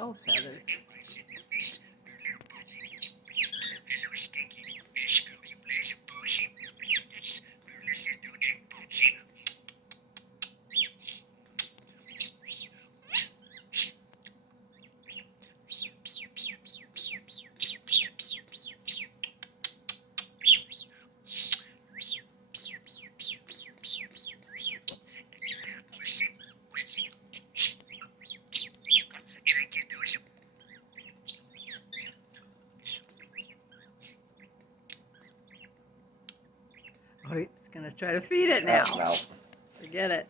Oh, feathers. Oh, he's gonna try to feed it now. No. Forget it.